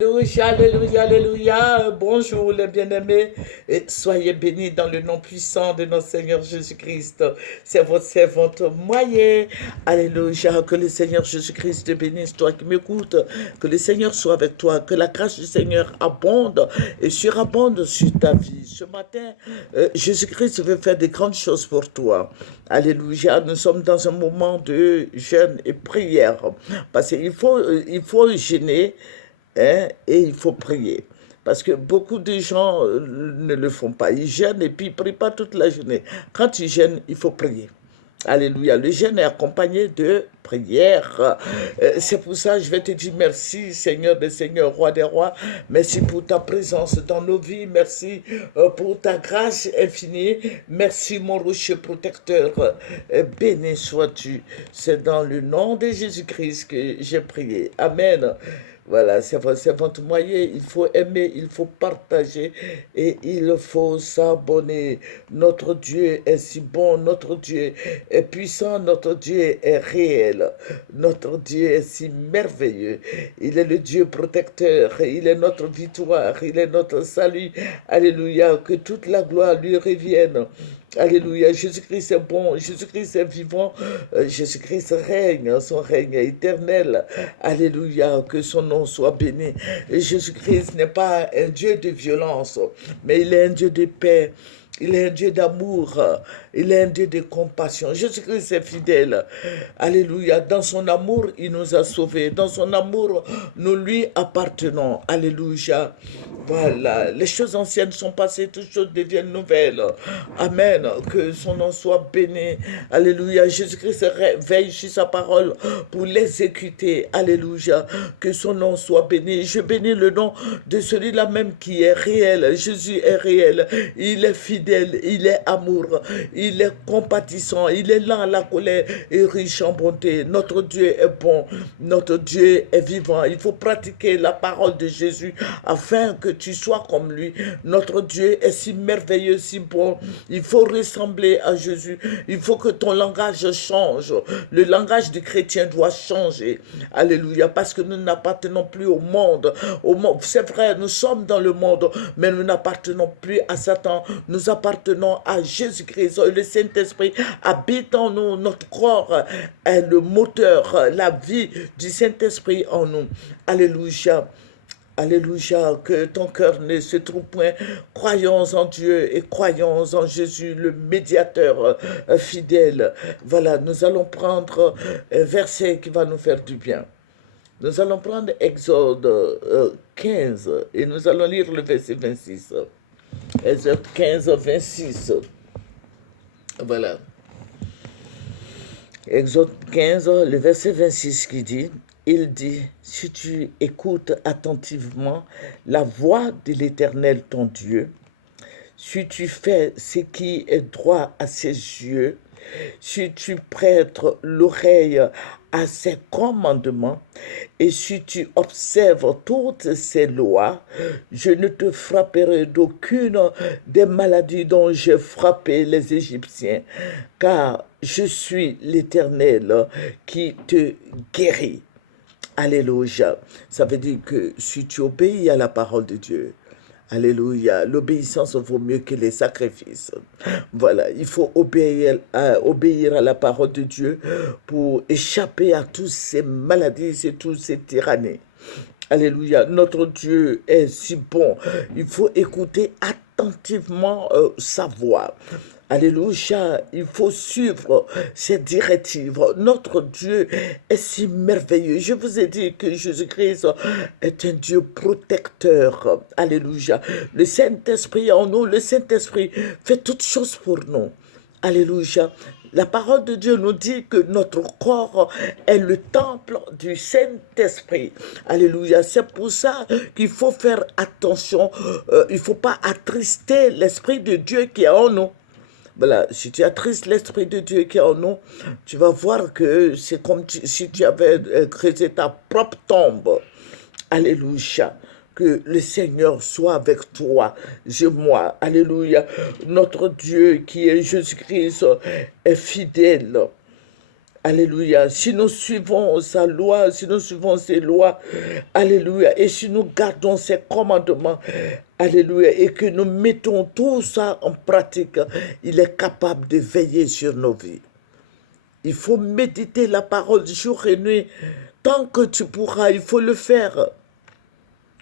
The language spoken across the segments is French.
Alléluia, alléluia, alléluia. Bonjour les bien-aimés. Et soyez bénis dans le nom puissant de notre Seigneur Jésus-Christ. C'est votre servante moyen. Alléluia. Que le Seigneur Jésus-Christ te bénisse, toi qui m'écoutes. Que le Seigneur soit avec toi. Que la grâce du Seigneur abonde et surabonde sur ta vie. Ce matin, Jésus-Christ veut faire des grandes choses pour toi. Alléluia. Nous sommes dans un moment de jeûne et prière. Parce qu'il faut gêner. Hein, et il faut prier. Parce que beaucoup de gens ne le font pas. Ils jeûnent et puis ils ne prient pas toute la journée. Quand tu jeûnes, il faut prier. Alléluia. Le jeûne est accompagné de prière. C'est pour ça que je vais te dire merci, Seigneur des Seigneurs, Roi des Rois. Merci pour ta présence dans nos vies. Merci pour ta grâce infinie. Merci, mon rocher protecteur. Béni sois-tu. C'est dans le nom de Jésus-Christ que j'ai prié. Amen. Voilà, c'est votre moyen. Il faut aimer, il faut partager et il faut s'abonner. Notre Dieu est si bon, notre Dieu est puissant, notre Dieu est réel, notre Dieu est si merveilleux. Il est le Dieu protecteur, il est notre victoire, il est notre salut. Alléluia, que toute la gloire lui revienne. Alléluia, Jésus-Christ est bon, Jésus-Christ est vivant, Jésus-Christ règne, son règne est éternel. Alléluia, que son nom soit béni. Et Jésus-Christ n'est pas un Dieu de violence, mais il est un Dieu de paix. Il est un Dieu d'amour, il est un Dieu de compassion. Jésus-Christ est fidèle. Alléluia. Dans son amour, il nous a sauvés. Dans son amour, nous lui appartenons. Alléluia. Voilà. Les choses anciennes sont passées, toutes choses deviennent nouvelles. Amen. Que son nom soit béni. Alléluia. Jésus-Christ veille sur sa parole pour l'exécuter. Alléluia. Que son nom soit béni. Je bénis le nom de celui-là même qui est réel. Jésus est réel. Il est fidèle. Il est amour. Il est compatissant. Il est lent à la colère et riche en bonté. Notre Dieu est bon. Notre Dieu est vivant. Il faut pratiquer la parole de Jésus afin que tu sois comme lui. Notre Dieu est si merveilleux, si bon. Il faut ressembler à Jésus. Il faut que ton langage change. Le langage du chrétien doit changer. Alléluia. Parce que nous n'appartenons plus au monde. C'est vrai, nous sommes dans le monde, mais nous n'appartenons plus à Satan. Nous appartenons à Jésus-Christ. Le Saint-Esprit habite en nous. Notre corps est le moteur, la vie du Saint-Esprit en nous. Alléluia. Alléluia, que ton cœur ne se trouve point. Croyons en Dieu et croyons en Jésus, le médiateur fidèle. Voilà, nous allons prendre un verset qui va nous faire du bien. Nous allons prendre Exode 15 et nous allons lire le verset 26. Exode 15, 26. Voilà. Exode 15, le verset 26 qui dit, il dit, si tu écoutes attentivement la voix de l'Éternel ton Dieu, si tu fais ce qui est droit à ses yeux, si tu prêtes l'oreille à ses commandements, et si tu observes toutes ses lois, je ne te frapperai d'aucune des maladies dont j'ai frappé les Égyptiens, car je suis l'Éternel qui te guérit. Alléluia. Ça veut dire que si tu obéis à la parole de Dieu, alléluia, l'obéissance vaut mieux que les sacrifices. Voilà, il faut obéir à la parole de Dieu pour échapper à toutes ces maladies et toutes ces tyrannies. Alléluia, notre Dieu est si bon. Il faut écouter attentivement sa voix. Alléluia, il faut suivre ses directives. Notre Dieu est si merveilleux. Je vous ai dit que Jésus-Christ est un Dieu protecteur. Alléluia. Le Saint-Esprit en nous, le Saint-Esprit fait toutes choses pour nous. Alléluia. La parole de Dieu nous dit que notre corps est le temple du Saint-Esprit. Alléluia. C'est pour ça qu'il faut faire attention. Il ne faut pas attrister l'Esprit de Dieu qui est en nous. Voilà, si tu attristes l'Esprit de Dieu qui est en nous, tu vas voir que c'est comme si tu avais creusé ta propre tombe. Alléluia. Que le Seigneur soit avec toi et moi. Alléluia. Notre Dieu qui est Jésus-Christ est fidèle. Alléluia. Si nous suivons sa loi, si nous suivons ses lois, alléluia, et si nous gardons ses commandements, alléluia, et que nous mettons tout ça en pratique, il est capable de veiller sur nos vies. Il faut méditer la parole jour et nuit. Tant que tu pourras, il faut le faire.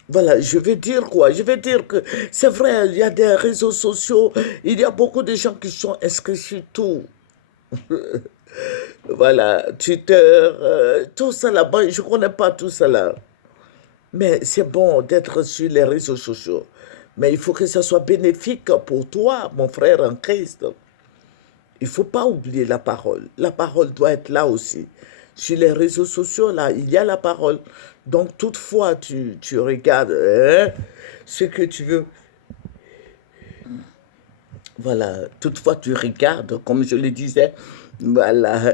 Voilà, je vais dire quoi? Je vais dire que c'est vrai, il y a des réseaux sociaux, il y a beaucoup de gens qui sont inscrits sur tout. Voilà, Twitter, tout ça là-bas, je ne connais pas tout ça là. Mais c'est bon d'être sur les réseaux sociaux. Mais il faut que ça soit bénéfique pour toi, mon frère en Christ. Il ne faut pas oublier la parole. La parole doit être là aussi. Sur les réseaux sociaux, là, il y a la parole. Donc, toutefois, tu regardes ce que tu veux. Voilà, toutefois, tu regardes, comme je le disais, voilà,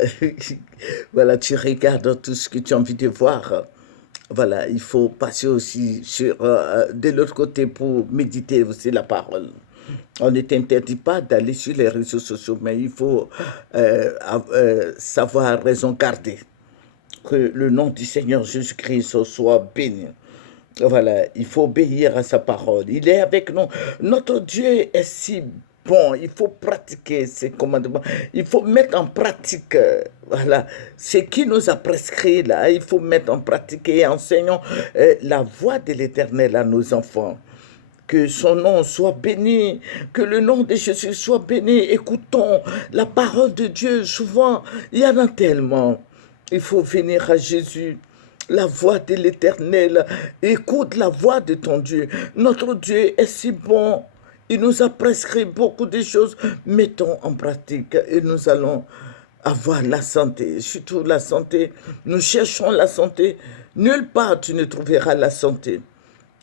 voilà, tu regardes tout ce que tu as envie de voir. Voilà, il faut passer aussi de l'autre côté pour méditer aussi la parole. On ne t'interdit pas d'aller sur les réseaux sociaux, mais il faut savoir raison garder. Que le nom du Seigneur Jésus-Christ soit béni. Voilà, il faut obéir à sa parole. Il est avec nous. Notre Dieu est si bon. Il faut pratiquer ses commandements. Il faut mettre en pratique, voilà, ce qui nous a prescrit là. Il faut mettre en pratique et enseignons la voie de l'Éternel à nos enfants. Que son nom soit béni, que le nom de Jésus soit béni. Écoutons la parole de Dieu. Souvent, il y en a tellement. Il faut venir à Jésus. La voix de l'Éternel. Écoute la voix de ton Dieu. Notre Dieu est si bon. Il nous a prescrit beaucoup de choses. Mettons en pratique et nous allons avoir la santé. Surtout la santé. Nous cherchons la santé. Nulle part tu ne trouveras la santé.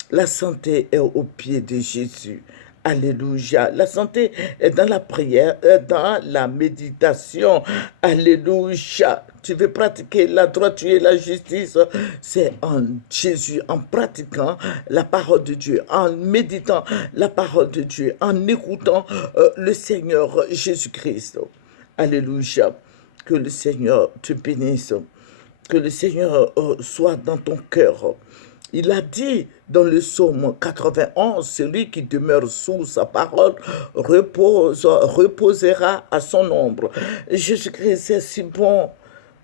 La santé est au pied de Jésus. Alléluia. La santé est dans la prière, dans la méditation. Alléluia. Tu veux pratiquer la droiture et la justice, c'est en Jésus, en pratiquant la parole de Dieu, en méditant la parole de Dieu, en écoutant le Seigneur Jésus-Christ. Alléluia. Que le Seigneur te bénisse. Que le Seigneur soit dans ton cœur. Il a dit dans le psaume 91, celui qui demeure sous sa parole reposera à son ombre. Jésus-Christ est si bon.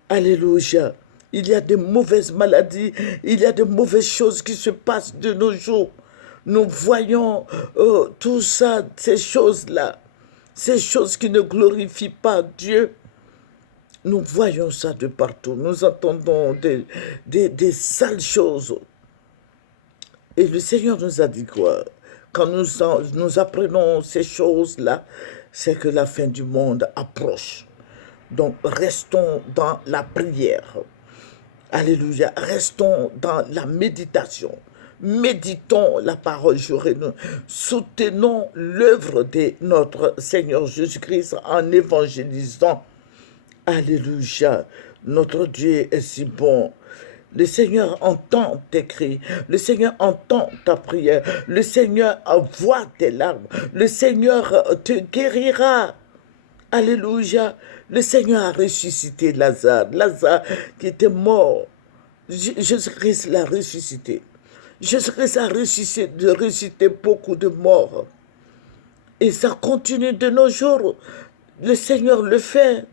Alléluia. Il y a de mauvaises maladies, il y a de mauvaises choses qui se passent de nos jours. Nous voyons tout ça, ces choses-là, ces choses qui ne glorifient pas Dieu. Nous voyons ça de partout. Nous entendons des sales choses. Et le Seigneur nous a dit quoi? Quand nous apprenons ces choses-là, c'est que la fin du monde approche. Donc, restons dans la prière. Alléluia. Restons dans la méditation. Méditons la parole jour et nuit. Soutenons l'œuvre de notre Seigneur Jésus-Christ en évangélisant. Alléluia. Notre Dieu est si bon. Le Seigneur entend tes cris. Le Seigneur entend ta prière. Le Seigneur voit tes larmes. Le Seigneur te guérira. Alléluia. Le Seigneur a ressuscité Lazare. Lazare qui était mort. Jésus-Christ l'a ressuscité. Jésus-Christ a ressuscité beaucoup de morts. Et ça continue de nos jours. Le Seigneur le fait.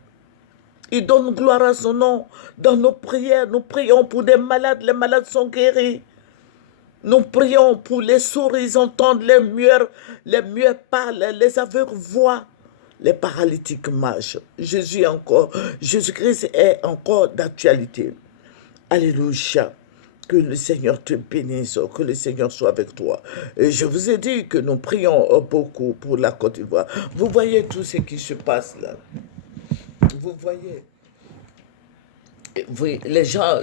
Il donne gloire à son nom. Dans nos prières, nous prions pour des malades. Les malades sont guéris. Nous prions pour les sourds, ils entendent, les muets parlent, les aveugles voient, les paralytiques marchent. Jésus-Christ est encore d'actualité. Alléluia. Que le Seigneur te bénisse, que le Seigneur soit avec toi. Et je vous ai dit que nous prions beaucoup pour la Côte d'Ivoire. Vous voyez tout ce qui se passe là. Vous voyez. Oui, les gens,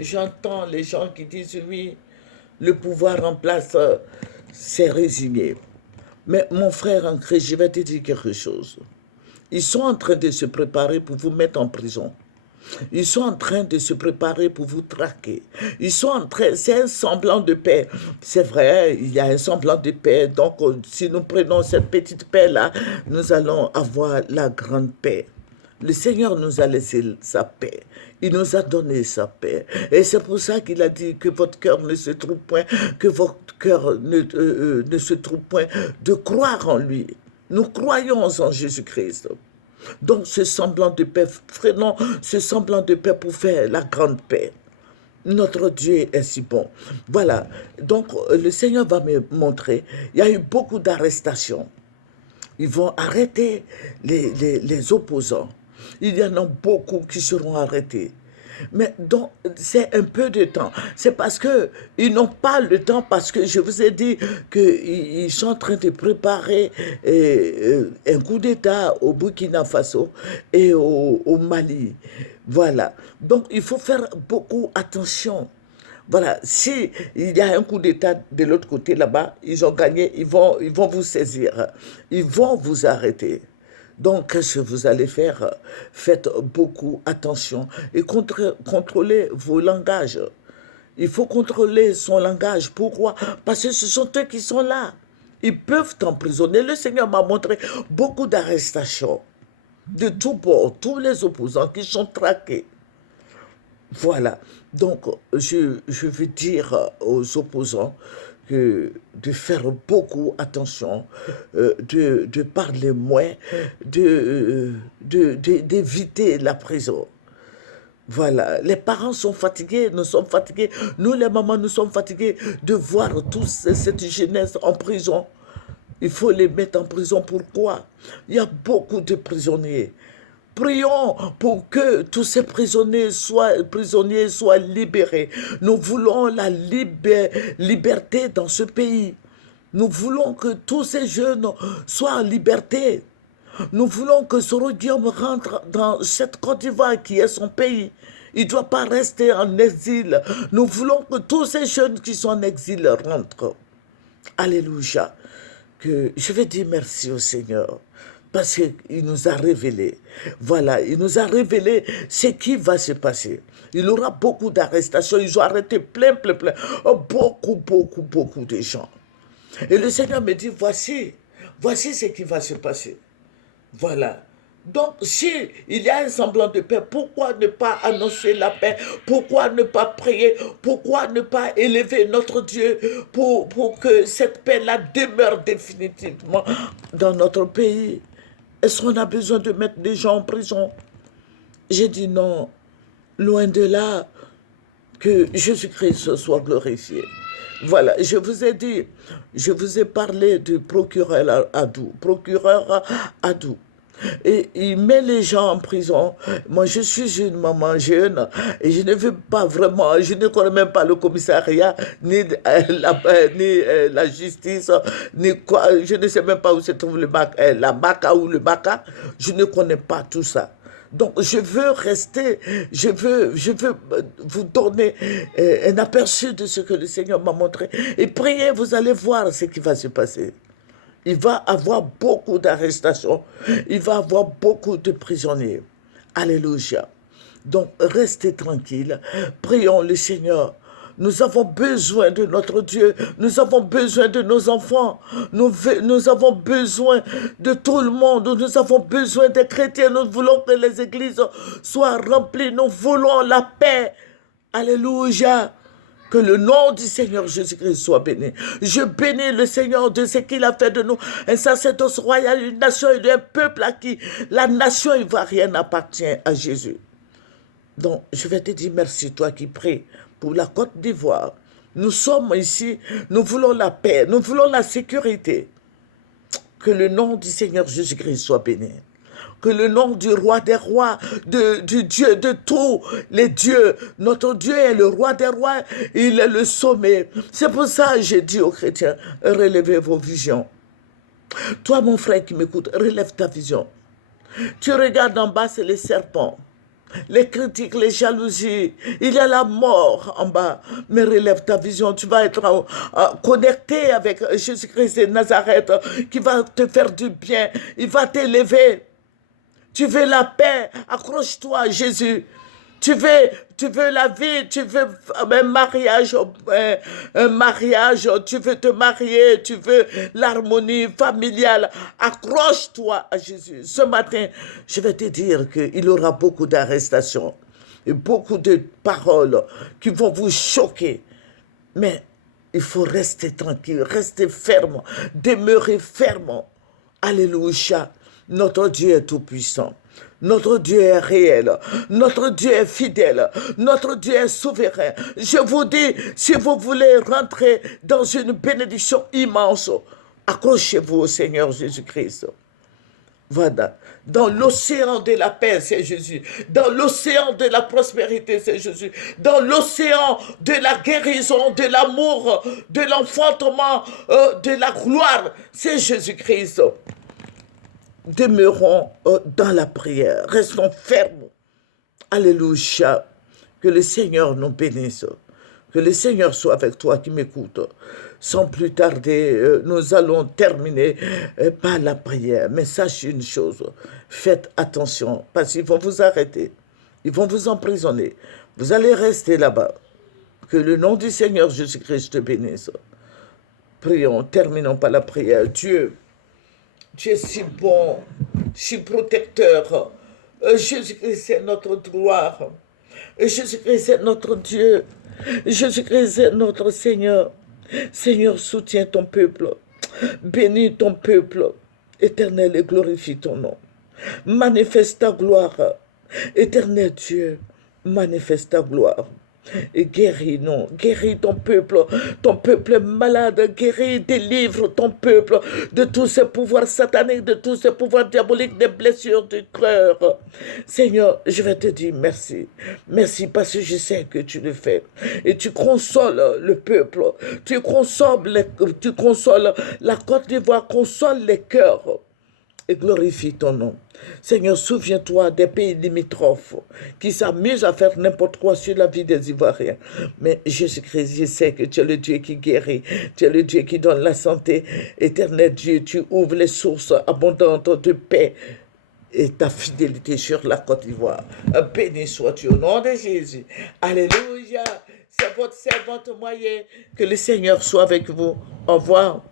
j'entends les gens qui disent oui, le pouvoir en place s'est résigné. Mais mon frère en Christ, je vais te dire quelque chose. Ils sont en train de se préparer pour vous mettre en prison. Ils sont en train de se préparer pour vous traquer. Ils sont en train, c'est un semblant de paix. C'est vrai, il y a un semblant de paix. Donc, si nous prenons cette petite paix-là, nous allons avoir la grande paix. Le Seigneur nous a laissé sa paix. Il nous a donné sa paix. Et c'est pour ça qu'il a dit que votre cœur ne se trouve point, que votre cœur ne se trouve point de croire en lui. Nous croyons en Jésus-Christ. Donc ce semblant de paix, freinons ce semblant de paix pour faire la grande paix. Notre Dieu est si bon. Voilà. Donc le Seigneur va me montrer, il y a eu beaucoup d'arrestations. Ils vont arrêter les opposants. Il y en a beaucoup qui seront arrêtés. Mais donc, c'est un peu de temps. C'est parce qu'ils n'ont pas le temps, parce que je vous ai dit qu'ils sont en train de préparer un coup d'État au Burkina Faso et au Mali. Voilà. Donc, il faut faire beaucoup attention. Voilà, si il y a un coup d'État de l'autre côté là-bas, ils ont gagné, ils vont vous saisir, ils vont vous arrêter. Donc, qu'est-ce que vous allez faire? Faites beaucoup attention et contrôlez vos langages. Il faut contrôler son langage. Pourquoi? Parce que ce sont eux qui sont là. Ils peuvent t'emprisonner. Le Seigneur m'a montré beaucoup d'arrestations de tous bords, tous les opposants qui sont traqués. Voilà, donc je veux dire aux opposants de faire beaucoup attention, de parler moins, d'éviter la prison. Voilà, les parents sont fatigués, nous sommes fatigués, nous les mamans, nous sommes fatigués de voir toute cette jeunesse en prison. Il faut les mettre en prison, pourquoi? Il y a beaucoup de prisonniers. Prions pour que tous ces prisonniers soient libérés. Nous voulons la liberté dans ce pays. Nous voulons que tous ces jeunes soient en liberté. Nous voulons que Soro Guillaume rentre dans cette Côte d'Ivoire qui est son pays. Il ne doit pas rester en exil. Nous voulons que tous ces jeunes qui sont en exil rentrent. Alléluia. Je vais dire merci au Seigneur. Parce qu'il nous a révélé. Voilà, il nous a révélé ce qui va se passer. Il y aura beaucoup d'arrestations. Ils ont arrêté plein. Beaucoup de gens. Et le Seigneur me dit, voici ce qui va se passer. Voilà. Donc, si il y a un semblant de paix, pourquoi ne pas annoncer la paix? Pourquoi ne pas prier? Pourquoi ne pas élever notre Dieu pour que cette paix-là demeure définitivement dans notre pays? Est-ce qu'on a besoin de mettre des gens en prison? J'ai dit non, loin de là, que Jésus-Christ soit glorifié. Voilà, je vous ai dit, je vous ai parlé du procureur Adou. Et il met les gens en prison. Moi, je suis une maman jeune et je ne veux pas vraiment, je ne connais même pas le commissariat, ni la justice, ni quoi. Je ne sais même pas où se trouve la Baka ou le Baka. Je ne connais pas tout ça. Donc, je veux rester, je veux vous donner un aperçu de ce que le Seigneur m'a montré. Et priez, vous allez voir ce qui va se passer. Il va avoir beaucoup d'arrestations. Il va avoir beaucoup de prisonniers. Alléluia. Donc, restez tranquilles. Prions le Seigneur. Nous avons besoin de notre Dieu. Nous avons besoin de nos enfants. Nous avons besoin de tout le monde. Nous avons besoin des chrétiens. Nous voulons que les églises soient remplies. Nous voulons la paix. Alléluia. Que le nom du Seigneur Jésus-Christ soit béni. Je bénis le Seigneur de ce qu'il a fait de nous. Un sacerdoce royal, une nation et un peuple à qui la nation ivoirienne appartient à Jésus. Donc, je vais te dire merci, toi qui pries pour la Côte d'Ivoire. Nous sommes ici, nous voulons la paix, nous voulons la sécurité. Que le nom du Seigneur Jésus-Christ soit béni. Que le nom du roi des rois, du Dieu de tous les dieux, notre Dieu est le roi des rois, il est le sommet. C'est pour ça que j'ai dit aux chrétiens, relevez vos visions. Toi, mon frère qui m'écoute, relève ta vision. Tu regardes en bas, c'est les serpents, les critiques, les jalousies. Il y a la mort en bas. Mais relève ta vision. Tu vas être connecté avec Jésus-Christ de Nazareth qui va te faire du bien. Il va t'élever. Tu veux la paix, accroche-toi à Jésus. tu veux la vie, tu veux un mariage, tu veux te marier, tu veux l'harmonie familiale. Accroche-toi à Jésus. Ce matin, je vais te dire qu'il y aura beaucoup d'arrestations et beaucoup de paroles qui vont vous choquer. Mais il faut rester tranquille, rester ferme, demeurer ferme. Alléluia. Notre Dieu est tout-puissant. Notre Dieu est réel. Notre Dieu est fidèle. Notre Dieu est souverain. Je vous dis, si vous voulez rentrer dans une bénédiction immense, accrochez-vous au Seigneur Jésus-Christ. Voilà. Dans l'océan de la paix, c'est Jésus. Dans l'océan de la prospérité, c'est Jésus. Dans l'océan de la guérison, de l'amour, de l'enfantement, de la gloire, c'est Jésus-Christ. Demeurons dans la prière. Restons fermes. Alléluia. Que le Seigneur nous bénisse. Que le Seigneur soit avec toi qui m'écoute. Sans plus tarder, nous allons terminer par la prière. Mais sachez une chose, faites attention, parce qu'ils vont vous arrêter. Ils vont vous emprisonner. Vous allez rester là-bas. Que le nom du Seigneur Jésus-Christ te bénisse. Prions, terminons par la prière. Dieu, tu es si bon, si protecteur. Jésus-Christ est notre gloire. Jésus-Christ est notre Dieu. Jésus-Christ est notre Seigneur. Seigneur, soutiens ton peuple. Bénis ton peuple. Éternel, et glorifie ton nom. Manifeste ta gloire. Éternel Dieu, manifeste ta gloire. Et guéris, non, guéris ton peuple malade, guéris, délivre ton peuple de tous ces pouvoirs sataniques, de tous ces pouvoirs diaboliques, des blessures du cœur. Seigneur, je vais te dire merci. Merci parce que je sais que tu le fais. Et tu consoles le peuple, tu consoles la Côte d'Ivoire, console les cœurs. Et glorifie ton nom. Seigneur, souviens-toi des pays limitrophes qui s'amusent à faire n'importe quoi sur la vie des Ivoiriens. Mais Jésus-Christ, je sais que tu es le Dieu qui guérit, tu es le Dieu qui donne la santé. Éternel Dieu, tu ouvres les sources abondantes de paix et ta fidélité sur la Côte d'Ivoire. Béni sois-tu au nom de Jésus. Alléluia. C'est votre servante moyenne. Que le Seigneur soit avec vous. Au revoir.